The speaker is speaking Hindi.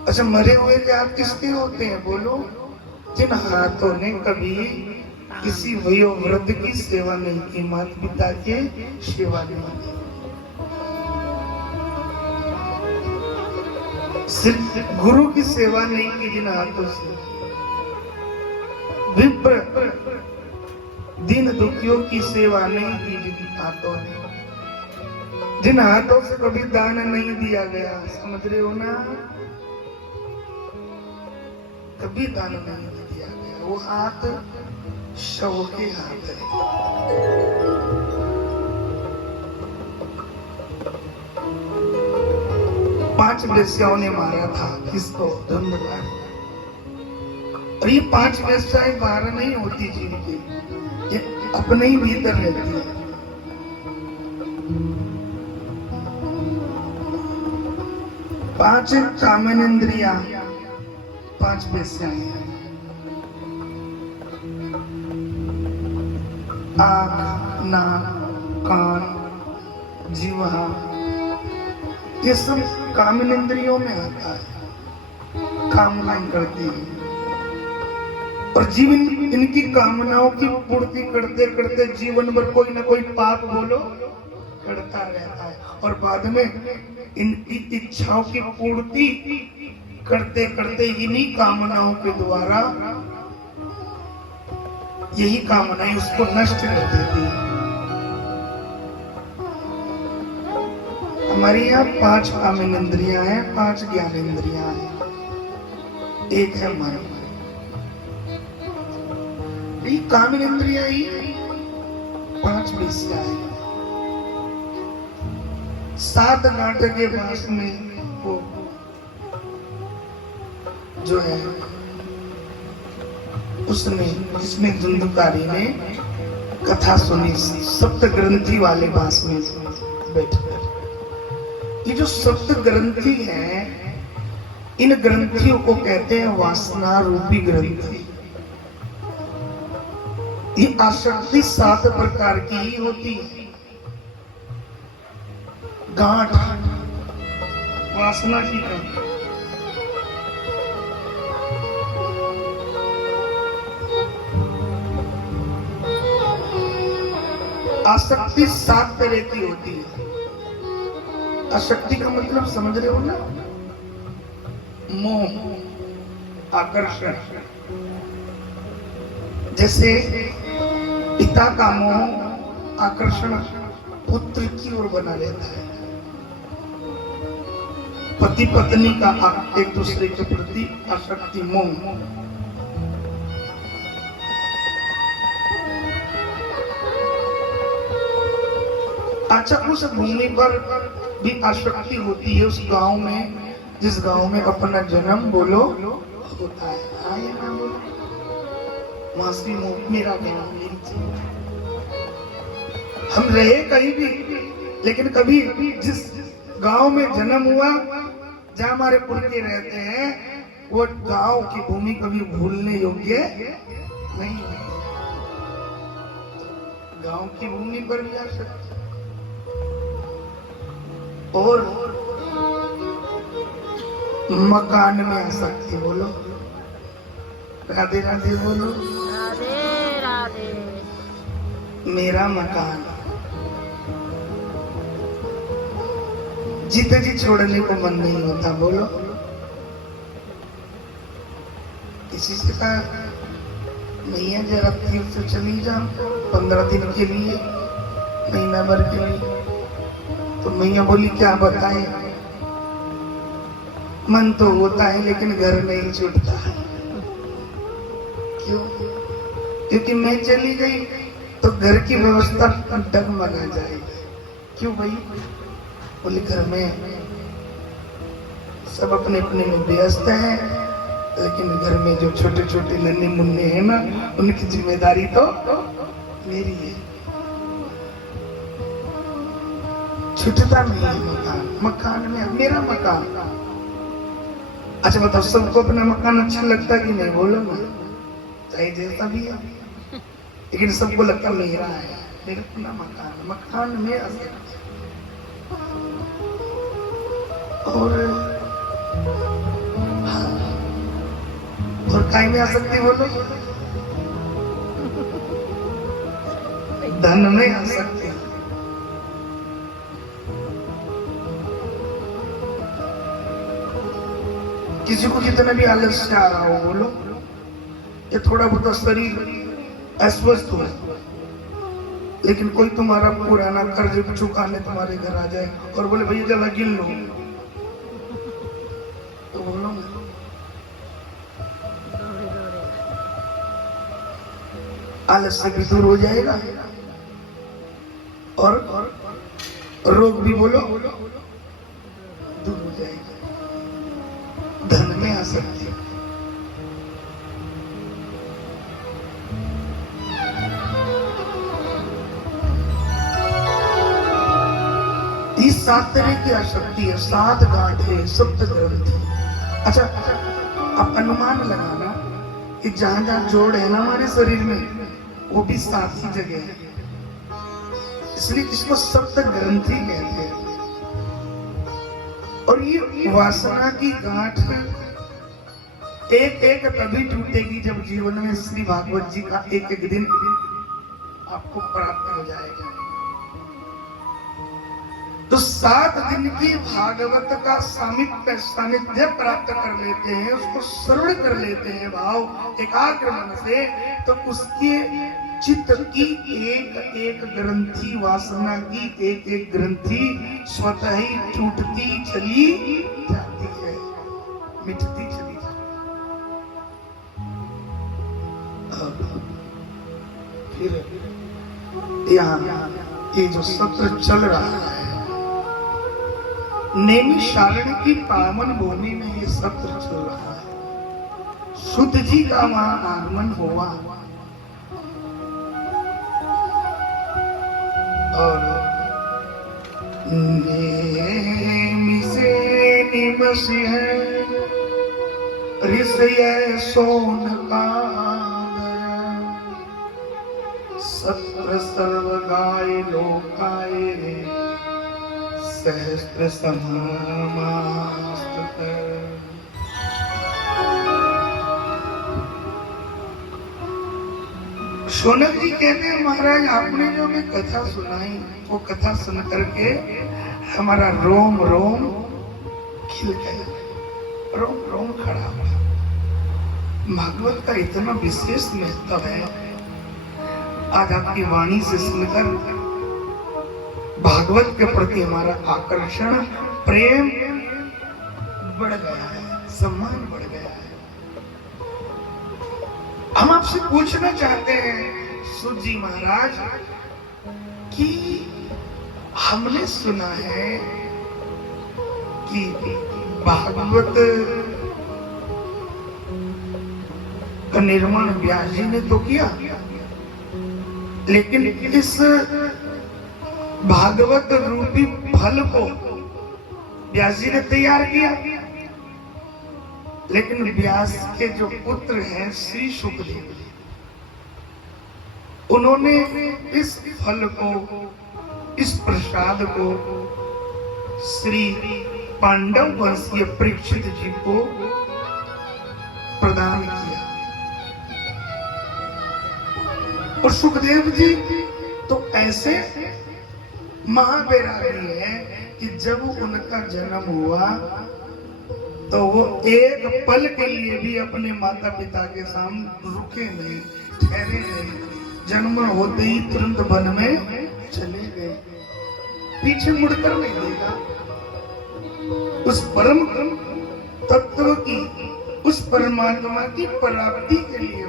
अच्छा, मरे हुए के हाथ किसके होते हैं बोलो? जिन हाथों ने कभी किसी वयोवृद्ध की सेवा नहीं की, माता पिता के सेवा नहीं की, सिर्फ गुरु की सेवा नहीं की, जिन हाथों से विप्र दीन दुखियों की सेवा नहीं की, जिन हाथों ने, जिन हाथों से कभी दान नहीं दिया गया, समझ रहे हो ना? कभी दान नहीं दिया गया, वो हाथ शव के हाथ है। पांच वेश्याओं ने मारा था किसको? धुंधकार। और ये पांच वेश्याएं बाहर नहीं होती जीव की, ये अपने ही भीतर रहती है। पांच कामनेन्द्रियां, पांच वेश्याएं, आँख, नाक, कान, जीवा, ये सब कामनेन्द्रियों में आता है, कामनाएं करती है। और जीवन इनकी कामनाओं की पूर्ति करते करते जीवन भर कोई ना कोई पाप बोलो करता रहता है, और बाद में इनकी इच्छाओं की पूर्ति करते करते इन्हीं कामनाओं के द्वारा यही कामनाएं उसको नष्ट कर देती है। हमारे यहाँ पांच कामनेन्द्रियां हैं, पांच ज्ञानेन्द्रियां हैं, एक है मन। ये कामनेन्द्रियां ही पांच विषय है। सात गांठ के पास में वो जो है उसने, जिसमें धुंधकारी ने कथा सुनी, सप्त ग्रंथि वाले बास में बैठकर। ये जो सप्त ग्रंथि है, इन ग्रंथियों को कहते हैं वासना रूपी ग्रंथि। ये आसक्ति सात प्रकार की ही होती है। गांठ वासना की गांठ, आसक्ति सात तरह की होती है। आसक्ति का मतलब समझ रहे हो ना? मोह, आकर्षण। जैसे पिता का मोह आकर्षण पुत्र की ओर बना रहता है, पति पत्नी का एक दूसरे के प्रति आसक्ति, मोह। अच्छा, उस भूमि पर भी आसक्ति होती है, उस गांव में, जिस गांव में अपना जन्म बोलो होता है। आया ना बोलो, मासी मेरा जन्म लीजिए। हम रहे कहीं भी, लेकिन कभी जिस गांव में जन्म हुआ, जहां हमारे पुरखे रहते हैं, वो गांव की भूमि कभी भूलने योग्य नहीं है। गांव की भूमि पर भी आ सकते, और मकान में आ सकती। बोलो राधे राधे, बोलो राधे राधे। मेरा मकान। जीते जी छोड़ने को मन नहीं होता। बोलो, किसी से कहा मैया जरा तीर्थ से चली जाओ 15 दिन के लिए, महीना भर के लिए, तो मैया बोली क्या बताए, मन तो होता है लेकिन घर नहीं छूटता है। क्यों? क्योंकि मैं चली गई तो घर की व्यवस्था डगमगा जाएगी। क्यों भाई? बोले घर में सब अपने अपने में व्यस्त है, लेकिन घर में जो छोटे छोटे नन्हे मुन्ने हैं ना, उनकी जिम्मेदारी तो मेरी है। छूटता नहीं है मकान। मकान में मेरा मकान। अच्छा बताओ, सबको अपना मकान अच्छा लगता है कि नहीं? बोलो ना, चाहे जैसा भी है, लेकिन सबको लगता मेरा है, मेरा अपना मकान। मकान में और काय में आसक्ति बोलो? धन में आसक्ति। किसी को कितना भी आलस्य आ रहा हो बोलो, ये थोड़ा बहुत शरीर अस्वस्थ हो, लेकिन कोई तुम्हारा पुराना कर्ज चुकाने तुम्हारे घर आ जाए और बोले भैया जरा गिन लो, तो बोलो आलस्य भी दूर हो जाएगा और रोग भी बोलो दूर हो जाएगा। धन में आ सकती है। इस 7 तरह की आसक्ति है, 7 गांठें, 7 ग्रंथि। अच्छा, आप अनुमान लगाना कि जहां जहां जोड़ है ना हमारे शरीर में, वो भी 7 ही जगह है, इसलिए इसको 7 ग्रंथि कहते हैं। और ये वासना की गांठ एक एक तभी टूटेगी जब जीवन में श्री भागवत जी का एक एक दिन आपको प्राप्त हो जाएगा। तो 7 दिन की भागवत का सानिध्य प्राप्त कर लेते हैं, उसको श्रवण कर लेते हैं भाव एकाग्र मन से, तो उसके चित्त की एक एक ग्रंथि, वासना की एक एक ग्रंथि स्वतः ही टूटती चली जाती है, मिटती चली जाती है। फिर यहाँ ये जो सत्र चल रहा है, नैमिषारण्य की पावन भूमि में ये सत्र चल रहा है। शुद्ध जी का वहां आगमन हुआ और नेमि से निमस है ऋषय सोन का सत्र सर्व गाय लोकाय सहस्त्र समास्तुत। शौनक जी कहते हैं महाराज आपने जो हमें कथा सुनाई, वो कथा सुन करके हमारा रोम रोम खिल गया, रोम रोम खड़ा हुआ। भागवत का इतना विशेष महत्व है, आज आपकी वाणी से सुनकर भागवत के प्रति हमारा आकर्षण प्रेम बढ़ गया है, सम्मान बढ़ गया है। हम आपसे पूछना चाहते हैं सूत जी महाराज कि हमने सुना है कि भागवत का निर्माण व्यास जी ने तो किया, लेकिन इस भागवत रूपी फल को व्यास जी ने तैयार किया, लेकिन व्यास के जो पुत्र हैं श्री शुकदेव, उन्होंने इस फल को, इस प्रसाद को श्री पांडव वंशीय परीक्षित जी को प्रदान किया। और सुखदेव जी तो ऐसे महावैरागी है कि जब उनका जन्म हुआ तो वो एक पल के लिए भी अपने माता पिता के सामने रुके नहीं, ठहरे नहीं, जन्म होते ही तुरंत वन में चले गए, पीछे मुड़कर नहीं देखा। उस परम तत्व की, उस परमात्मा की प्राप्ति के लिए